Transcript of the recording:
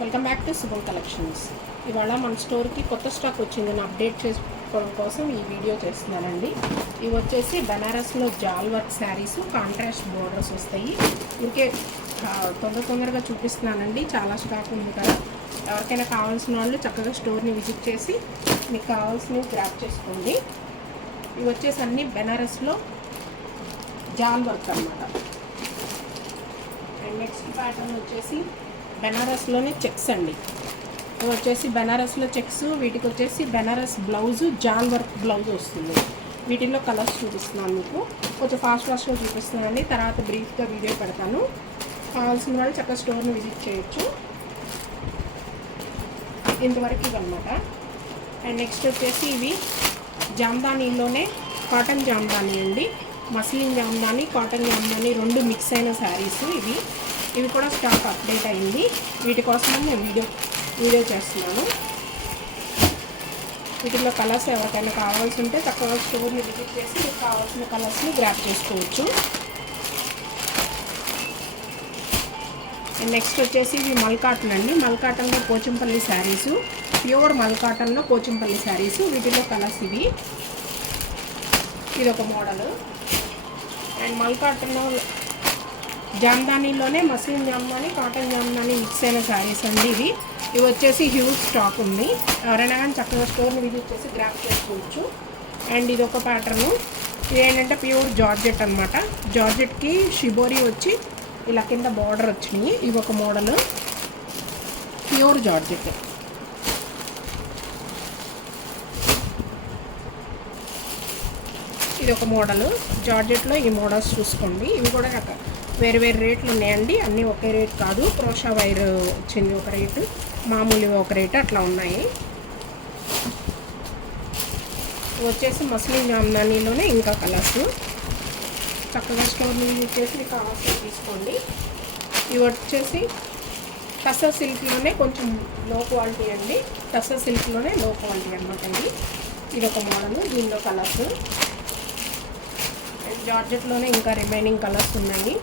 Welcome back to శుభం collections. ఇవాళ మన స్టోర్కి కొత్త స్టాక్ వచ్చిందని అప్డేట్ చేసుకోవడం కోసం ఈ వీడియో చేస్తున్నానండి. ఇవి వచ్చేసి బనారస్లో జాల్ వర్క్ శారీస్, కాంట్రాస్ట్ బోర్డర్స్ వస్తాయి. ఇంకే తొందరగా చూపిస్తున్నానండి, చాలా స్టాక్ ఉంది కదా. ఎవరికైనా కావాల్సిన వాళ్ళు చక్కగా స్టోర్ని విజిట్ చేసి మీకు కావాల్సినవి గ్రాప్ చేసుకోండి. ఇవి వచ్చేసి అన్నీ బనారస్లో జాల్ వర్క్ అన్నమాట. అండ్ నెక్స్ట్ ప్యాటర్న్ వచ్చేసి బెనారస్లోనే చెక్స్ అండి. ఇవి వచ్చేసి బెనారస్లో చెక్స్, వీటికి వచ్చేసి బెనారస్ బ్లౌజు, జాల్ వర్క్ బ్లౌజ్ వస్తుంది. వీటిల్లో కలర్స్ చూపిస్తున్నాను మీకు, కొంచెం ఫాస్ట్గా చూపిస్తున్నానండి. తర్వాత బ్రీఫ్గా వీడియో పెడతాను. కావాల్సిన వాళ్ళు చక్కగా స్టోర్ని విజిట్ చేయొచ్చు. ఇంతవరకు ఇవన్నమాట. అండ్ నెక్స్ట్ వచ్చేసి ఇవి జామ్దానీలోనే కాటన్ జామ్దానీ అండి. మస్లిన్ జామ్దానీ, కాటన్ జామ్దానీ రెండు మిక్స్ అయిన శారీస్ ఇవి కూడా స్టాక్ అప్డేట్ అయింది. వీటి కోసం నేను వీడియో చేస్తున్నాను. వీటిలో కలర్స్ ఎవరికైనా కావాల్సి ఉంటే తక్కువ స్టోర్ని విజిట్ చేసి మీకు కావాల్సిన కలర్స్ని గ్రాప్ చేసుకోవచ్చు. నెక్స్ట్ వచ్చేసి ఇవి మల్ కాటన్ అండి. మల్ కాటన్లో పోచంపల్లి శారీసు, ప్యూర్ మల్ కాటన్లో పోచంపల్లి శారీసు. వీటిలో కలర్స్ ఇది ఒక మోడల్. అండ్ మల్ కాటన్లో జామ్దానీలోనే muslin Jamdani, cotton Jamdani mix అయిన శారీస్ అండి. ఇవి వచ్చేసి హ్యూజ్ స్టాక్ ఉంది. ఎవరైనా కానీ చక్కగా స్టోర్ని విజిట్ చేసి గ్రాప్ చేసుకోవచ్చు. అండ్ ఇది ఒక ప్యాటర్ను. ఇది ఏంటంటే ప్యూర్ జార్జెట్ అనమాట. జార్జెట్కి షిబోరీ వచ్చి ఇలా కింద బార్డర్ వచ్చినాయి. ఇవి ఒక మోడల్, ప్యూర్ జార్జెట్. ఇది ఒక మోడల్ జార్జెట్లో. ఈ మోడల్స్ చూసుకోండి. ఇవి కూడా వేరు రేట్లు ఉన్నాయండి. అన్నీ ఒకే రేట్ కాదు. క్రోషా వైర్ వచ్చింది ఒక రేటు, మామూలుగా ఒక రేటు, అట్లా ఉన్నాయి. వచ్చేసి మస్లిన్ జామ్దానీలోనే ఇంకా కలర్స్. చక్కగా స్టోర్ని యూజ్ చేసి మీకు కావాల్సినవి తీసుకోండి. ఇవి వచ్చేసి టస్సర్ సిల్క్లోనే కొంచెం లో క్వాలిటీ అండి. టస్సర్ సిల్క్లోనే లో క్వాలిటీ అనమాట. ఇది ఒక మోడల్. దీనిలో కలర్స్ జార్జెట్లోనే ఇంకా రిమైనింగ్ కలర్స్ ఉన్నాయి.